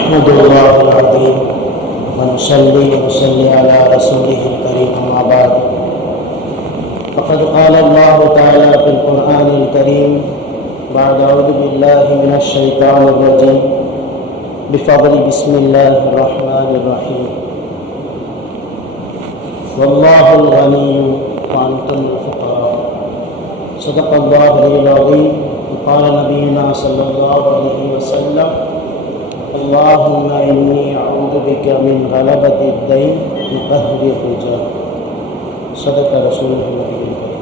نحمد الله العظيم ونصلي ونصلي على رسوله الكريم أما بعد. فقد قال الله تعالى في القرآن الكريم بعد أعوذ بالله من الشيطان الرجيم. بفضل بسم الله الرحمن الرحيم. والله الغني وأنتم الفقراء. صدق الله العظيم. وقال نبينا صلى الله عليه وسلم اللهم إني أعوذ بك من غلبة الدين وقهر الرجال صدق رسوله النبي الكريم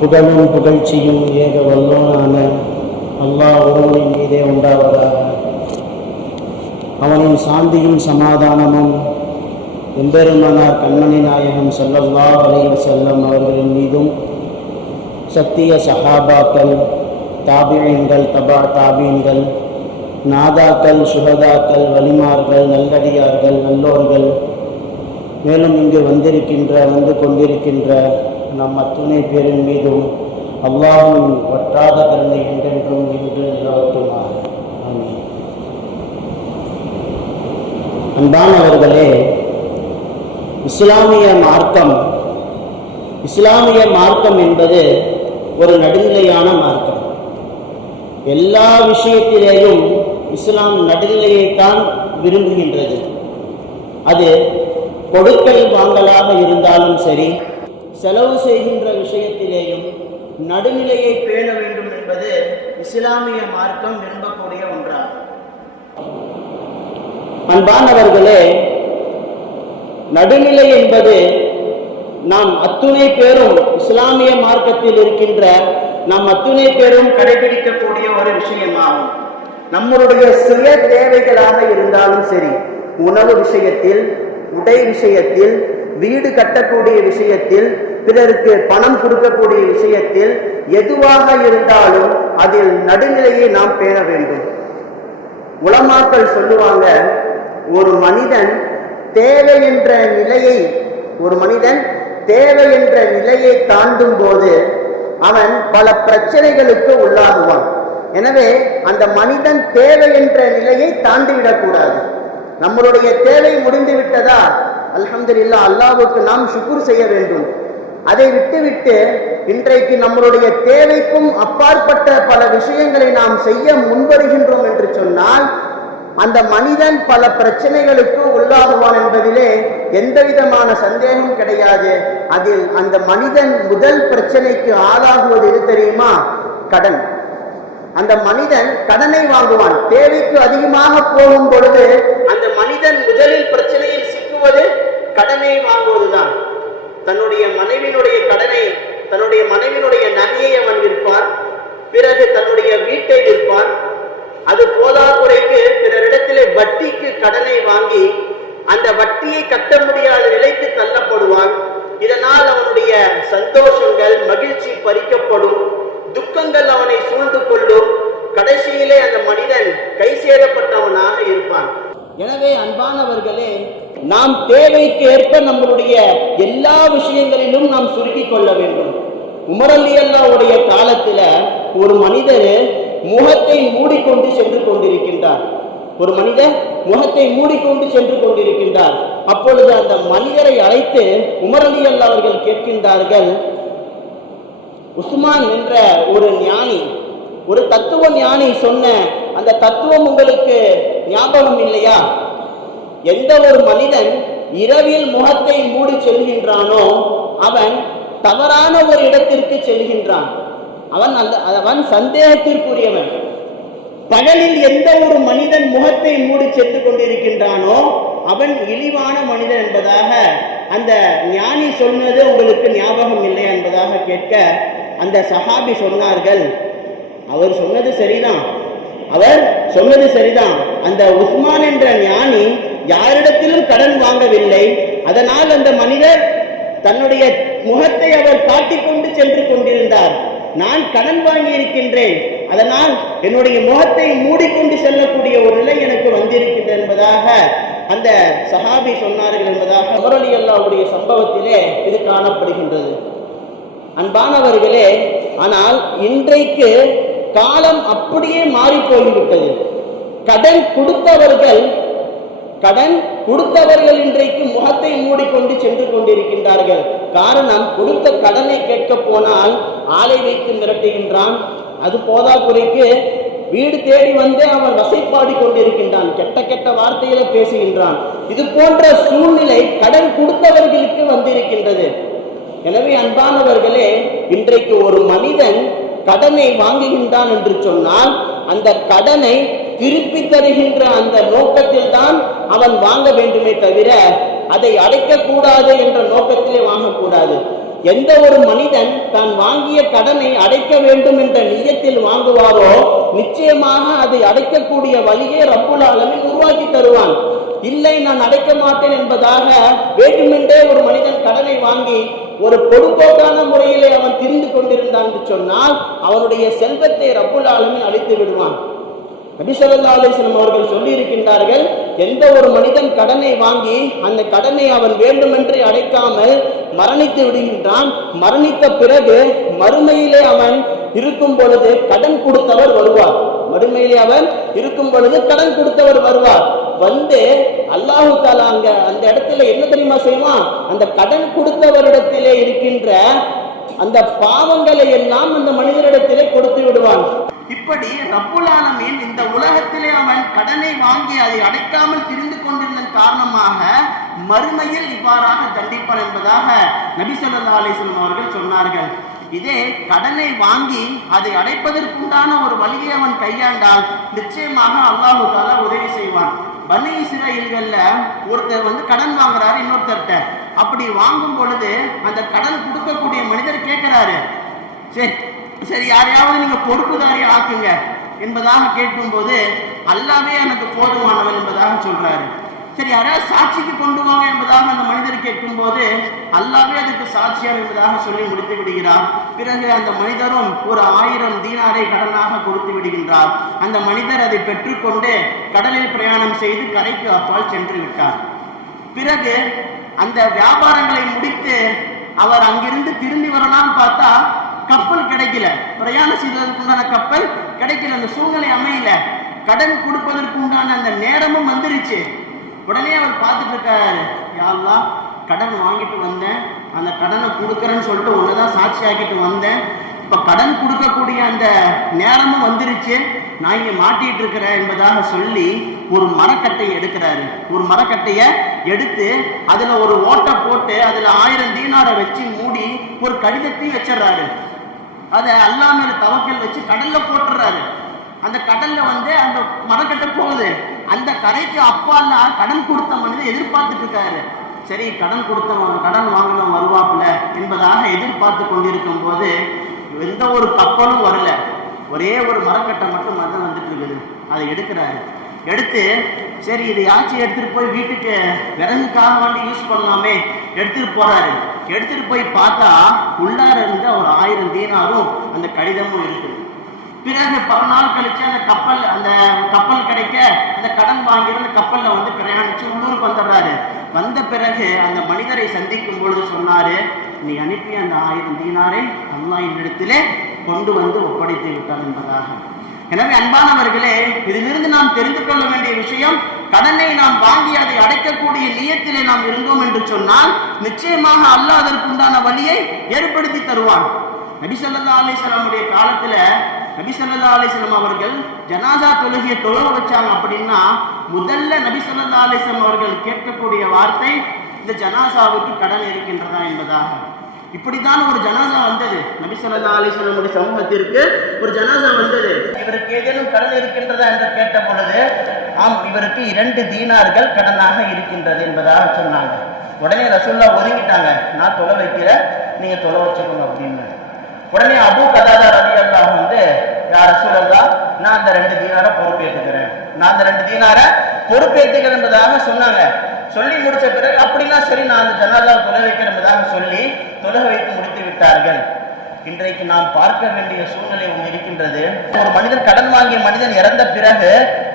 புகழும் புகழ்ச்சியும் ஏக வல்லோனான அல்லாஹ் ஒருவனின் மீதே உண்டாவதாக அவனின் சாந்தியும் சமாதானமும் எம்பெருமானார் கண்மணி நாயகம் ஸல்லல்லாஹு அலைஹி வஸல்லம் அவர்களின் மீதும் சத்திய சஹாபாக்கள் தாபியங்கள் தபா தாபீன்கள் நாதாக்கள் சுகதாக்கள் வலிமார்கள் நல்லடியார்கள் நல்லோர்கள். மேலும் இங்கு வந்திருக்கின்ற வந்து கொண்டிருக்கின்ற நம் அத்துணை பேரின் மீதும் அல்லாஹும் வற்றாத கருணை என்றென்றும் இன்று நிலவட்டுமாக. அன்பானவர்களே இஸ்லாமிய மார்க்கம் இஸ்லாமிய மார்க்கம் என்பது ஒரு நடுநிலையான மார்க்கம். எல்லா விஷயத்திலேயும் இஸ்லாம் நடுநிலையைத்தான் விரும்புகின்றது. அது கொடுக்கல் வாங்கலாக இருந்தாலும் சரி செலவு செய்கின்ற விஷயத்திலேயும் நடுநிலையை பேண வேண்டும் என்பது இஸ்லாமிய மார்க்கம் விரும்பக்கூடிய ஒன்றாகும். அன்பானவர்களே நடுநிலை என்பது நாம் அத்துணை பேரும் இஸ்லாமிய மார்க்கத்தில் இருக்கின்ற நாம் அத்துணை பேரும் கடைபிடிக்கக்கூடிய ஒரு விஷயமாகும். நம்மளுடைய சுய தேவைகளாக இருந்தாலும் சரி உணவு விஷயத்தில் உடை விஷயத்தில் வீடு கட்டக்கூடிய விஷயத்தில் பிறருக்கு பணம் கொடுக்கக்கூடிய விஷயத்தில் எதுவாக இருந்தாலும் அதில் நடுநிலையை நாம் பேண வேண்டும். உளமாக்கள் சொல்லுவாங்க ஒரு மனிதன் தேவை என்ற நிலையை ஒரு மனிதன் தேவை என்ற நிலையை தாண்டும் போது அவன் பல பிரச்சனைகளுக்கு உள்ளாகுவான். எனவே அந்த மனிதன் தேவை என்ற நிலையை தாண்டிவிடக்கூடாது நம்மளுடைய தேவை முடிந்து விட்டதா? அல்ஹம்துலில்லா அல்லாவுக்கு நாம் சுக்குர் செய்ய வேண்டும். அதை விட்டுவிட்டு இன்றைக்கு நம்மளுடைய தேவைக்கும் அப்பாற்பட்ட பல விஷயங்களை நாம் செய்ய முன்வருகின்றோம் என்று சொன்னால் அந்த மனிதன் பல பிரச்சனைகளுக்கு உள்ளாகுவான் என்பதிலே எந்த விதமான சந்தேகம் கிடையாது. அதில் அந்த மனிதன் முதல் பிரச்சனைக்கு ஆளாகுவது எது தெரியுமா? கடன். அந்த மனிதன் கடனை வாங்குவான். தேவைக்கு அதிகமாக போகும் பொழுது அந்த மனிதன் முதலில் பிரச்சனையில் சிக்குவது கடனை வாங்குவதுதான். தன்னுடைய மனைவியினுடைய கடனை தன்னுடைய மனைவியினுடைய நகையை அவன் விற்பான். பிறகு தன்னுடைய வீட்டை விற்பான். அது போதாக்குறைக்கு பிறரிடத்திலே வட்டிக்கு கடனை வாங்கி அந்த வட்டியை கட்ட முடியாத நிலைக்கு தள்ளப்படுவான். இதனால் அவனுடைய சந்தோஷங்கள் மகிழ்ச்சி பறிக்கப்படும். துக்கங்கள் அவனை சூழ்ந்து கொள்ளும். கடைசியிலே அந்த மனிதன் கை சேதப்பட்டவனாக இருப்பான். எனவே அன்பானவர்களே நாம் தேவைக்கு ஏற்ப நம்மளுடைய எல்லா விஷயங்களிலும் நாம் சுருக்கிக் கொள்ள வேண்டும். உமரலி அல்லாவுடைய காலத்துல ஒரு மனிதர் முகத்தை மூடிக்கொண்டு சென்று கொண்டிருக்கின்றார். ஒரு மனிதர் முகத்தை மூடிக்கொண்டு சென்று கொண்டிருக்கின்றார். அப்பொழுது அந்த மனிதரை அழைத்து உமரலி அல்லா அவர்கள் கேட்கின்றார்கள் உஸ்மான் என்ற ஒரு ஞானி ஒரு தத்துவ ஞானி சொன்ன அந்த தத்துவம் உங்களுக்கு ஞாபகம் இல்லையா? எந்த ஒரு மனிதன் இரவில் முகத்தை மூடி செல்கின்றானோ அவன் தவறான ஒரு இடத்திற்கு செல்கின்றான். அவன் அந்த அவன் சந்தேகத்திற்குரியவன். பகலில் எந்த ஒரு மனிதன் முகத்தை மூடி சென்று கொண்டிருக்கின்றானோ அவன் இழிவான மனிதன் என்பதாக அந்த ஞானி சொன்னது உங்களுக்கு ஞாபகம் இல்லை என்பதாக கேட்க அந்த சஹாபி சொன்னார்கள் அவர் சொன்னது சரிதான். அவர் சொன்னது சரிதான். அந்த உஸ்மான் என்ற ஞானி யாரிடத்திலும் கடன் வாங்கவில்லை. அதனால் அந்த மனிதர் தன்னுடைய முகத்தை அவர் காட்டிக்கொண்டு சென்று கொண்டிருந்தார். நான் கடன் வாங்கி இருக்கின்றேன் அதனால் என்னுடைய முகத்தை மூடிக்கொண்டு செல்லக்கூடிய ஒரு நிலை எனக்கு வந்திருக்கின்றது என்பதாக அந்த சஹாபி சொன்னார்கள் என்பதாக முரளி அல்லாவுடைய சம்பவத்திலே இது காணப்படுகின்றது. அன்பானவர்களே ஆனால் இன்றைக்கு காலம் அப்படியே மாறி போய்விட்டது கடன் கொடுத்தவர்கள் கடன் கொடுத்தவர்கள் இன்றைக்கு முகத்தை மூடிக்கொண்டு சென்று கொண்டிருக்கின்றார்கள். காரணம் கொடுத்த கடனை கேட்க போனால் ஆளை வைத்து மிரட்டுகின்றான். அது போதாக்குறைக்கு வீடு தேடி வந்து அவன் வசைப்பாடி கொண்டிருக்கின்றான். கெட்ட கெட்ட வார்த்தைகளை பேசுகின்றான். இது போன்ற சூழ்நிலை கடன் கொடுத்தவர்களுக்கு வந்திருக்கின்றது. எனவே அன்பானவர்களே இன்றைக்கு ஒரு மனிதன் கடனை வாங்குகின்றான் என்று சொன்னால் அந்த கடனை திருப்பி தருகின்ற அந்த நோக்கத்தில் தான் அவன் வாங்க வேண்டுமே தவிர அதை அடைக்கக்கூடாது என்ற நோக்கத்திலே வாங்கக்கூடாது. எந்த ஒரு மனிதன் தான் வாங்கிய கடனை அடைக்க வேண்டும் என்ற நியத்தில் வாங்குவாரோ நிச்சயமாக அதை அடைக்கக்கூடிய வழியை ரப்புல் ஆலமீன் உருவாக்கி தருவான். இல்லை நான் அடைக்க மாட்டேன் என்பதாக வேண்டுமென்றே ஒரு மனிதன் கடனை வாங்கி ஒரு பொதுப்போக்கான முறையிலே அவன் திரிந்து கொண்டிருந்தான் என்று சொன்னால் அவனுடைய செல்வத்தை ரப்புல் ஆலமீன் அழித்து விடுவான். நபி அவர்கள் சொல்லி இருக்கின்றார்கள் எந்த ஒரு மனிதன் கடனை வாங்கி அந்த கடனை அவன் வேண்டுமென்றே அடைக்காமல் மரணித்து விடுகின்றான். மரணித்த பிறகு மறுமையிலே அவன் இருக்கும் பொழுது கடன் கொடுத்தவர் வருவார். மறுமையிலே அவன் இருக்கும் பொழுது கடன் கொடுத்தவர் வருவார். வந்து அல்லாஹு தாலா அங்க அந்த இடத்துல என்ன தெரியுமா செய்வான்? அந்த கடன் கொடுத்தவரிடத்திலே இருக்கின்ற அந்த பாவங்களை எல்லாம் அந்த மனிதரிடத்திலே கொடுத்து விடுவான். இப்படி ரப்புல் இந்த உலகத்திலே அவன் கடனை வாங்கி அதை அடைக்காமல் திரிந்து கொண்டிருந்தன் காரணமாக மறுமையில் இவ்வாறாக தண்டிப்பான் என்பதாக நபிசல்லா அலிஸ்லம் அவர்கள் சொன்னார்கள். இதே கடனை வாங்கி அதை அடைப்பதற்குண்டான ஒரு வழியை அவன் கையாண்டால் நிச்சயமாக அல்லாஹு தாலா உதவி செய்வான். பனி இஸ்ராயல்கள்ல ஒருத்தர் வந்து கடன் வாங்குறாரு இன்னொருத்தர்கிட்ட அப்படி வாங்கும் பொழுது அந்த கடன் கொடுக்கக்கூடிய மனிதர் கேட்கிறாரு சரி சரி யாரையாவது நீங்க பொறுப்புதாரி ஆக்குங்க என்பதாக கேட்கும்போது அல்லாவே எனக்கு போதுமானவன் என்பதாக சொல்றாரு. சரி யாராவது சாட்சிக்கு கொண்டு வாங்க என்பதாக அந்த மனிதர் கேட்கும் போது அல்லாவே அதுக்கு சாட்சியார் என்பதாக சொல்லி முடித்து விடுகிறார். பிறகு அந்த மனிதரும் ஒரு ஆயிரம் தீனாரை கடனாக கொடுத்து விடுகின்றார். அந்த மனிதர் அதை பெற்றுக்கொண்டு கடலில் பிரயாணம் செய்து கரைக்கு அப்பால் சென்று விட்டார். பிறகு அந்த வியாபாரங்களை முடித்து அவர் அங்கிருந்து திரும்பி வரலாம்னு பார்த்தா கப்பல் கிடைக்கல. பிரயாணம் செய்வதற்கு உண்டான கப்பல் கிடைக்கல. அந்த சூழ்நிலை அமையல. கடன் கொடுப்பதற்கு உண்டான அந்த நேரமும் வந்துருச்சு. உடனே அவர் பார்த்துட்டு இருக்காரு. யாரெல்லாம் கடன் வாங்கிட்டு வந்தேன். அந்த கடனை கொடுக்குறேன்னு சொல்லிட்டு உன்னதான் தான் சாட்சியாக்கிட்டு வந்தேன். இப்ப கடன் கொடுக்கக்கூடிய அந்த நேரமும் வந்துருச்சு. நான் இங்க மாட்டிட்டு இருக்கிறேன் என்பதாக சொல்லி ஒரு மரக்கட்டையை எடுக்கிறாரு. ஒரு மரக்கட்டைய எடுத்து அதுல ஒரு ஓட்டை போட்டு அதுல ஆயிரம் தீனாரை வச்சு மூடி ஒரு கடிதத்தையும் வச்சிடுறாரு. அதை அல்லாமல் தவக்கல் வச்சு கடல்ல போட்டுறாரு அந்த கடல்ல வந்து அந்த மரக்கட்டை போகுது. அந்த கடைக்கு அப்பால கடன் கொடுத்த மனிதன் எதிர்பார்த்துட்டு இருக்காரு. சரி கடன் கொடுத்தவன் கடன் வாங்கினவன் வருவாப்புல என்பதாக எதிர்பார்த்து கொண்டிருக்கும் போது எந்த ஒரு கப்பலும் வரல. ஒரே ஒரு மரக்கட்டை மட்டும் மரம் வந்துட்டு இருக்குது. அதை எடுக்கிறாரு. எடுத்து சரி இதை யாச்சும் எடுத்துட்டு போய் வீட்டுக்கு விறகுக்காக வேண்டி யூஸ் பண்ணலாமே. எடுத்துட்டு போறாரு. எடுத்துட்டு போய் பார்த்தா உள்ளார இருந்த ஒரு ஆயிரம் தீனாரும் அந்த கடிதமும் இருக்குது பிறகு பல நாள் கழிச்சு அந்த கப்பல் அந்த கப்பல் கிடைக்க அந்த கடன் வாங்கி அந்த கப்பல்ல வந்து பிரயாணிச்சு உள்ளூருக்கு வந்துடுறாரு. வந்த பிறகு அந்த மனிதரை சந்திக்கும் பொழுது சொன்னாரு நீ அனுப்பிய அந்த ஆயிரம் தீனாரை அல்லாஹ் என்னிடத்திலே கொண்டு வந்து ஒப்படைத்து விட்டார் என்பதாக. எனவே அன்பானவர்களே இதிலிருந்து நாம் தெரிந்து கொள்ள வேண்டிய விஷயம் கடனை நாம் வாங்கி அதை அடைக்கக்கூடிய நியத்திலே நாம் இருந்தோம் என்று சொன்னால் நிச்சயமாக அல்லாஹ் அதற்குண்டான வழியை ஏற்படுத்தி தருவான். நபி ஸல்லல்லாஹு காலத்துல நபிசல்லா அலிஸ்லம் அவர்கள் ஜனாசா தொழுகையை தொழுக வச்சாங்க அப்படின்னா முதல்ல நபிசல்லா அலிஸ்லம் அவர்கள் கேட்கக்கூடிய வார்த்தை இந்த ஜனாசாவுக்கு கடன் இருக்கின்றதா என்பதாக. இப்படித்தான் ஒரு ஜனாசா வந்தது. நபிசல்லா அலிஸ்லமுடைய சமூகத்திற்கு ஒரு ஜனாசா வந்தது. இவருக்கு ஏதேனும் கடன் இருக்கின்றதா என்று கேட்ட பொழுது ஆம் இவருக்கு இரண்டு தீனார்கள் கடனாக இருக்கின்றது என்பதாக சொன்னாங்க. உடனே ரசூல்லா ஒதுங்கிட்டாங்க. நான் தொலை வைக்கிறேன் நீங்க தொலை வச்சுக்கணும் அப்படின்னு. உடனே அபு கதாதா ரவி அல்லாஹ் வந்து யார் ரசூலல்லா நான் அந்த ரெண்டு தீனாரை பொறுப்பேற்றுக்கிறேன் நான் அந்த ரெண்டு தீனாரை பொறுப்பேற்றுக்கிறேன் என்பதாக சொன்னாங்க. சொல்லி முடிச்ச பிறகு அப்படின்னா சரி நான் அந்த ஜனாதா தொலை வைக்கிறேன் என்பதாக சொல்லி தொலை வைத்து முடித்து விட்டார்கள். இன்றைக்கு நாம் பார்க்க வேண்டிய சூழ்நிலை ஒன்று இருக்கின்றது. ஒரு மனிதன் கடன் வாங்கிய மனிதன் இறந்த பிறகு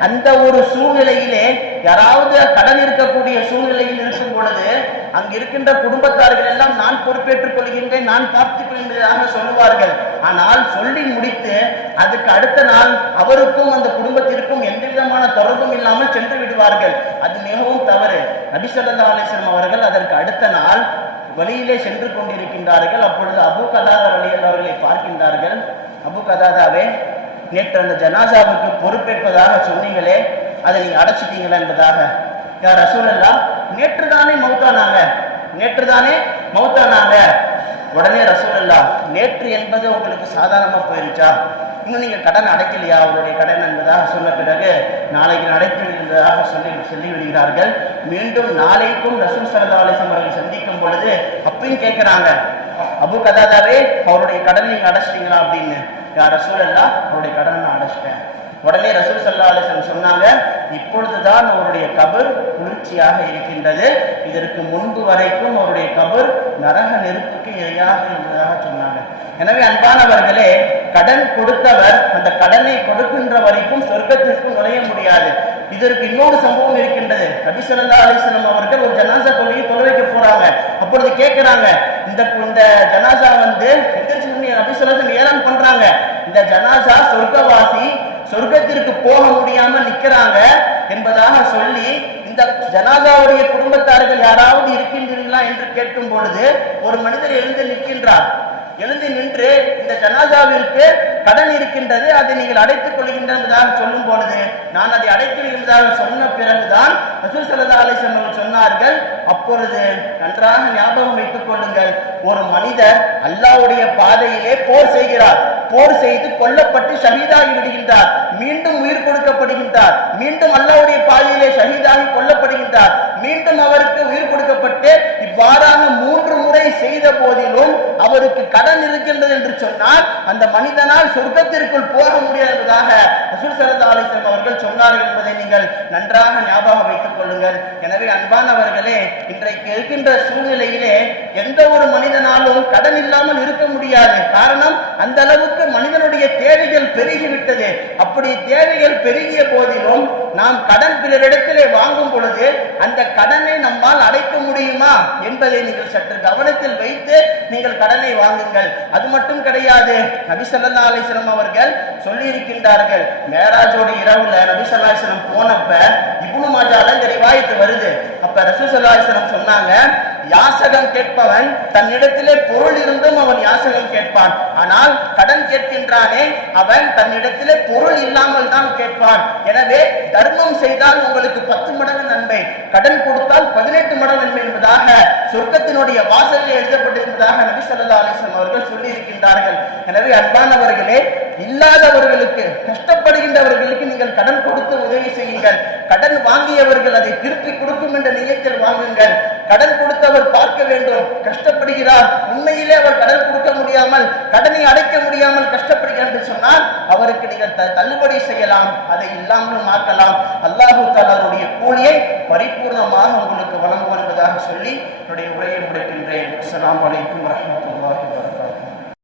அந்த ஒரு சூழ்நிலையிலே யாராவது கடன் இருக்கக்கூடிய சூழ்நிலையில் இருக்கும் பொழுது அங்கு இருக்கின்ற குடும்பத்தார்கள் எல்லாம் நான் பொறுப்பேற்றுக் கொள்கின்றேன் நான் பார்த்துக் கொள்கின்றதாக சொல்லுவார்கள். ஆனால் சொல்லி முடித்து அதுக்கு அடுத்த நாள் அவருக்கும் அந்த குடும்பத்திற்கும் எந்த விதமான தொடர்பும் இல்லாமல் சென்று விடுவார்கள். அது மிகவும் தவறு. நபிசல்லா அலிஸ்லம் அவர்கள் அதற்கு அடுத்த நாள் வழியிலே சென்று கொண்டிருக்கின்றார்கள். அப்பொழுது அபு கதாதா வழியில் அவர்களை பார்க்கின்றார்கள். அபு கதாதாவே நேற்று அந்த ஜனாசாவுக்கு பொறுப்பேற்பதாக சொன்னீங்களே அதை நீங்க அடைச்சிட்டீங்களா என்பதாக. யார் ரசூலல்லா நேற்று தானே மௌத்தானாங்க. நேற்று தானே மௌத்தானாங்க. உடனே ரசூலல்லா நேற்று என்பது உங்களுக்கு சாதாரணமா போயிருச்சா? இன்னும் நீங்க கடன் அடைக்கலையா? அவருடைய கடன் என்பதாக சொன்ன பிறகு நாளைக்கு அடைத்து என்பதாக சொல்லி சொல்லி விடுகிறார்கள். மீண்டும் நாளைக்கும் ரசூல் சரதா அலிசம் அவர்கள் சந்திக்கும் பொழுது அப்பயும் கேட்கிறாங்க அபு கதாதாவே அவருடைய கடனை நீங்க அடைச்சிட்டீங்களா? அப்படின்னு. யார் ரசூல் அல்லா அவருடைய கடனை நான் அடைச்சிட்டேன். உடனே ரசூல் சல்லா அலிஸ்லாம் சொன்னாங்க இப்பொழுதுதான் அவருடைய கபர் குளிர்ச்சியாக இருக்கின்றது. இதற்கு முன்பு வரைக்கும் அவருடைய கபர் நரக நெருப்புக்கு இரையாக இருந்ததாக சொன்னாங்க. எனவே அன்பானவர்களே கடன் கொடுத்தவர் அந்த கடனை கொடுக்கின்ற வரைக்கும் சொர்க்கத்திற்கும் நுழைய முடியாது. இதற்கு இன்னொரு சம்பவம் இருக்கின்றது. நபி ஸல்லல்லாஹு அலைஹி அவர்கள் ஒரு ஜனாசா தொழுகை தொலை வைக்க போறாங்க. அப்பொழுது கேட்கிறாங்க இந்த இந்த ஜனாசா வந்து எந்திரிச்சு நின்னு ஏலம் பண்றாங்க. இந்த ஜனாசா சொர்க்கவாசி சொர்க்கத்திற்கு போக முடியாம நிக்கிறாங்க என்பதாக சொல்லி இந்த ஜனாசாவுடைய குடும்பத்தார்கள் யாராவது இருக்கின்றீர்களா என்று கேட்கும் பொழுது ஒரு மனிதர் எழுந்து நிற்கின்றார். எழுந்து நின்று இந்த ஜனாதாவிற்கு கடன் இருக்கின்றது அதை நீங்கள் அடைத்துக் கொள்கின்றதாக சொல்லும் பொழுது நான் அதை அடைத்து விடுவதாக சொன்ன பிறகுதான் ரசூல் ஸல்லல்லாஹு அலைஹி அவர்கள் சொன்னார்கள் அப்பொழுது நன்றாக ஞாபகம் வைத்துக் கொள்ளுங்கள் ஒரு மனிதர் அல்லாஹ்வுடைய பாதையிலே போர் செய்கிறார் போர் செய்து கொல்லப்பட்டு ஷஹீதாகி விடுகின்றார் மீண்டும் உயிர் கொடுக்கப்படுகின்றார் மீண்டும் அல்லாவுடைய பாதையிலே ஷஹீதாகி கொல்லப்படுகின்றார் மீண்டும் அவருக்கு உயிர் கொடுக்கப்பட்டு இவ்வாறாக மூன்று முறை செய்த போதிலும் அவருக்கு கடன் இருக்கின்றது என்று சொன்னால் அந்த மனிதனால் சொர்க்கத்திற்குள் போக முடியாததாக ரசூல் சரத் அலைஹி அவர்கள் சொன்னார்கள் என்பதை நீங்கள் நன்றாக ஞாபகம் வைத்துக் கொள்ளுங்கள். எனவே அன்பானவர்களே இன்றைக்கு இருக்கின்ற சூழ்நிலையிலே எந்த ஒரு மனிதனாலும் கடன் இல்லாமல் இருக்க முடியாது. காரணம் அந்த அளவுக்கு மனிதனுடைய தேவைகள் பெருகிவிட்டது. அப்படி தேவைகள் பெருகிய போதிலும் நாம் கடன் பிறரிடத்திலே வாங்கும் பொழுது அந்த கடனை நம்மால் அடைக்க முடியுமா என்பதை நீங்கள் சற்று கவனத்தில் வைத்து நீங்கள் கடனை வாங்குங்கள். அது மட்டும் கிடையாது. நபிசல்லா ஸல்லல்லாஹு அவர்கள் சொல்லி இருக்கின்றார்கள் மேராஜோட இரவுல நபி போனப்ப இப்னு மாஜால இந்த ரிவாயத்து வருது. அப்ப ரசூல் சொன்னாங்க யாசகம் கேட்பவன் தன்னிடத்திலே பொருள் இருந்தும் அவன் யாசகம் கேட்பான். ஆனால் கடன் கேட்கின்றானே அவன் தன்னிடத்திலே பொருள் இல்லாமல் தான் கேட்பான். எனவே தர்மம் செய்தால் உங்களுக்கு பத்து மடங்கு நன்மை. கடன் கொடுத்தால் பதினெட்டு மடங்கு நன்மை என்பதாக சொர்க்கத்தினுடைய வாசலில் எழுதப்பட்டிருப்பதாக நபி சொல்லா அலைஹி அவர்கள் சொல்லி இருக்கின்றார்கள் எனவே அன்பானவர்களே இல்லாதவர்களுக்கு கஷ்டப்படுகின்றவர்களுக்கு நீங்கள் கடன் கொடுத்து உதவி செய்யுங்கள். கடன் வாங்கியவர்கள் அதை திருப்பி கொடுக்கும் என்ற நியத்தில் வாங்குங்கள். கடன் கொடுத்தவர் பார்க்க வேண்டும். கஷ்டப்படுகிறார். உண்மையிலே அவர் கடன் கொடுக்க முடியாமல் கடனை அடைக்க முடியாமல் கஷ்டப்படுகிறார் என்று சொன்னால் அவருக்கு நீங்கள் த- தள்ளுபடி செய்யலாம். அதை இல்லாமலும் ஆக்கலாம். அல்லாஹு தாலாருடைய கூலியை பரிபூர்ணமாக உங்களுக்கு வழங்குவதாக சொல்லி என்னுடைய உரையை முடிக்கின்றேன். அஸ்ஸலாமு வலைக்கம் வரஹ்மத்துல்லாஹி வபரகாத்துஹு.